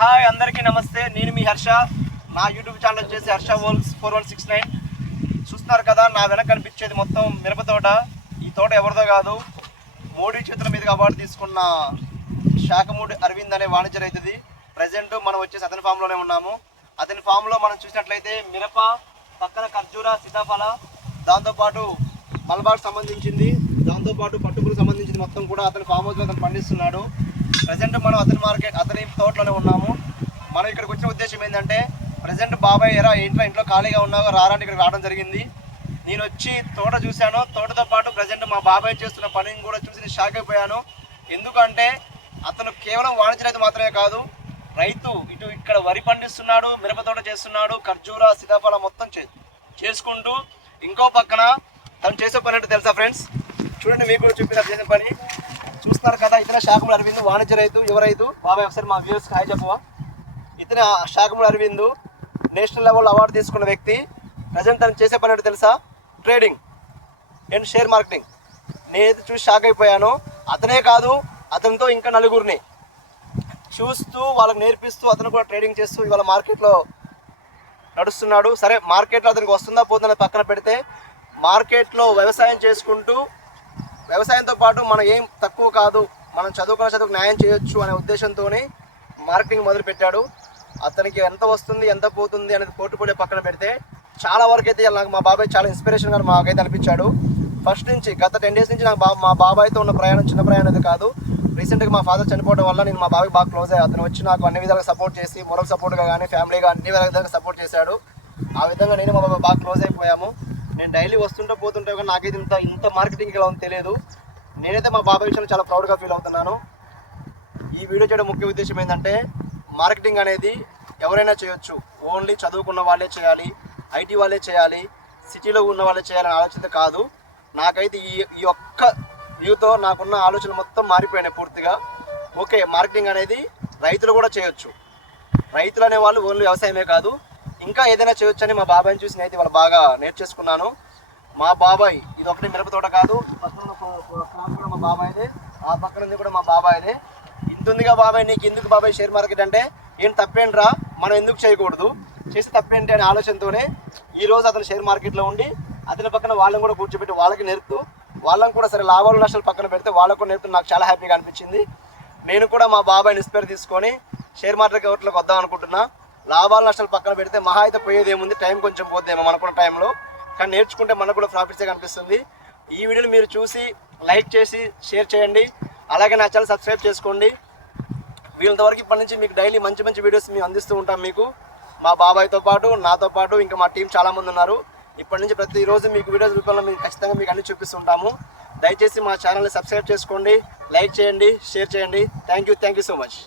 Hi అందరికీ నమస్తే. నేను మీ హర్ష. నా యూట్యూబ్ ఛానల్ వచ్చేసి హర్ష వరల్డ్స్ 4169. చూస్తున్నారు కదా, నా వెనక కనిపించేది మొత్తం మిరప తోట. ఈ తోట ఎవరిదో కాదు, మోడీ చేతుల మీదుగా అవార్డు తీసుకున్న శాఖమూడి అరవింద్ అనే వాణిజ్య రైతుది. ప్రజెంట్ మనం వచ్చేసి అతని ఫామ్లోనే ఉన్నాము. అతని ఫామ్లో మనం చూసినట్లయితే మిరప, పక్కన ఖర్జూర, సీతాఫల, దాంతోపాటు మలబార్కు సంబంధించింది, దాంతోపాటు పట్టుకులకు సంబంధించింది మొత్తం కూడా అతని ఫామ్ హౌస్లో అతను పండిస్తున్నాడు. ప్రజెంట్ మనం అతని తోటలోనే ఉన్నాము. మనం ఇక్కడికి వచ్చిన ఉద్దేశం ఏంటంటే, ప్రజెంట్ బాబాయ్ ఎరా ఇంట్లో ఖాళీగా ఉన్నావు రారంటే ఇక్కడికి రావడం జరిగింది. నేను వచ్చి తోట చూశాను. తోటతో పాటు ప్రజెంట్ మా బాబాయ్ చేస్తున్న పనిని కూడా చూసి నేను షాక్ అయిపోయాను. ఎందుకంటే అతను కేవలం వాణిజ్య రైతు మాత్రమే కాదు, రైతు. ఇక్కడ వరి పండిస్తున్నాడు, మిరప తోట చేస్తున్నాడు, ఖర్జూర, సీతాఫల మొత్తం చేసుకుంటూ ఇంకో పక్కన తను చేసే పని అంటే తెలుసా ఫ్రెండ్స్? చూడండి, మీకు కూడా చూపిన చేసే పని చూస్తున్నారు కదా. ఇతనే శాఖమూడి అరవింద్, వాణిజ్య రైతు, యువ రైతు. బాబాయ్ ఒకసారి మా వ్యూవర్స్కి హాయ్ చెప్పవా? ఇతనే శాఖమూడి అరవింద్, నేషనల్ లెవెల్లో అవార్డు తీసుకున్న వ్యక్తి. ప్రజెంట్ తను చేసే పని అంటే తెలుసా? Trading and share marketing. నేనైతే చూసి షాక్ అయిపోయాను. అతనే కాదు, అతనితో ఇంకా నలుగురిని చూస్తూ వాళ్ళకి నేర్పిస్తూ అతను కూడా ట్రేడింగ్ చేస్తూ ఇవాళ మార్కెట్లో నడుస్తున్నాడు. సరే, మార్కెట్లో అతనికి వస్తుందా పోతుందా పక్కన పెడితే, మార్కెట్లో వ్యవసాయం చేసుకుంటూ వ్యవసాయంతో పాటు మనం ఏం తక్కువ కాదు, మనం చదువుకు న్యాయం చేయొచ్చు అనే ఉద్దేశంతో మార్కెటింగ్ మొదలుపెట్టాడు. అతనికి ఎంత వస్తుంది ఎంత పోతుంది అనేది పోటీపడే పక్కన పెడితే, చాలా వరకు అయితే నాకు మా బాబాయ్ చాలా ఇన్స్పిరేషన్గా మాకైతే అనిపించాడు. ఫస్ట్ నుంచి గత 10 days నుంచి నాకు మా బాబాయ్తో ఉన్న ప్రయాణం చిన్న ప్రయాణం అయితే కాదు. రీసెంట్గా మా ఫాదర్ చనిపోవడం వల్ల నేను మా బాబాయ్ బాగా క్లోజ్ అయ్యి అతను వచ్చి నాకు అన్ని విధాలుగా సపోర్ట్ చేసి, మొరల్ సపోర్ట్గా కానీ ఫ్యామిలీగా అన్ని విధాలుగా సపోర్ట్ చేశాడు. ఆ విధంగా నేను మా బాబాయ్ బాగా క్లోజ్ అయిపోయాము. నేను డైలీ వస్తుంటే పోతుంటే కానీ నాకైతే ఇంత మార్కెటింగ్ ఎలా ఉందో తెలియదు. నేనైతే మా బాబాయ్ విషయంలో చాలా ప్రౌడ్గా ఫీల్ అవుతున్నాను. ఈ వీడియో చేయడం ముఖ్య ఉద్దేశం ఏంటంటే, మార్కెటింగ్ అనేది ఎవరైనా చేయొచ్చు, ఓన్లీ చదువుకున్న వాళ్ళే చేయాలి, ఐటీ వాళ్ళే చేయాలి, సిటీలో ఉన్న వాళ్ళే చేయాలని ఆలోచన కాదు. నాకైతే ఈ ఒక్క వ్యూతో నాకున్న ఆలోచన మొత్తం మారిపోయినాయి పూర్తిగా. ఓకే, మార్కెటింగ్ అనేది రైతులు కూడా చేయొచ్చు. రైతులు అనేవాళ్ళు ఓన్లీ వ్యవసాయమే కాదు, ఇంకా ఏదైనా చేయొచ్చు అని మా బాబాయ్ని చూసి నేనైతే వాళ్ళు బాగా నేర్చేసుకున్నాను. మా బాబాయ్ ఇది ఒకటి మిరప తోట కాదు, పక్కన కూడా మా బాబాయ్దే, ఆ పక్కన కూడా మా బాబాయ్దే. ఇంతుందిగా బాబాయ్, నీకు ఎందుకు బాబాయ్ షేర్ మార్కెట్ అంటే ఏం తప్పేంట్రా, మనం ఎందుకు చేయకూడదు, చేసి తప్పేంటి అనే ఆలోచనతోనే ఈరోజు అతను షేర్ మార్కెట్లో ఉండి అతని పక్కన వాళ్ళని కూడా కూర్చోబెట్టి వాళ్ళకి నేర్పుతూ, వాళ్ళని కూడా సరే లాభాలు నష్టాలు పక్కన పెడితే వాళ్ళకు కూడా నేర్పుతూ నాకు చాలా హ్యాపీగా అనిపించింది. నేను కూడా మా బాబాయ్ని ఇన్స్పైర్ తీసుకొని షేర్ మార్కెట్లోకి వద్దాం అనుకుంటున్నా. లాభాలు నష్టాలు పక్కన పెడితే మహా అయితే పోయేది ఏముంది, టైం కొంచెం పోతేమో మనకున్న టైంలో, కానీ నేర్చుకుంటే మనకు కూడా ప్రాఫిట్సే కనిపిస్తుంది. ఈ వీడియోని మీరు చూసి లైక్ చేసి షేర్ చేయండి, అలాగే నా ఛానల్ సబ్స్క్రైబ్ చేసుకోండి. వీళ్ళంతవరకు ఇప్పటి నుంచి మీకు డైలీ మంచి మంచి వీడియోస్ మేము అందిస్తూ ఉంటాం. మీకు మా బాబాయ్తో పాటు నాతో పాటు ఇంకా మా టీం చాలామంది ఉన్నారు. ఇప్పటి నుంచి ప్రతిరోజు మీకు వీడియోస్ రూపంలో మీకు ఖచ్చితంగా మీకు అన్ని చూపిస్తుంటాము. దయచేసి మా ఛానల్ని సబ్స్క్రైబ్ చేసుకోండి, లైక్ చేయండి, షేర్ చేయండి. Thank you so much.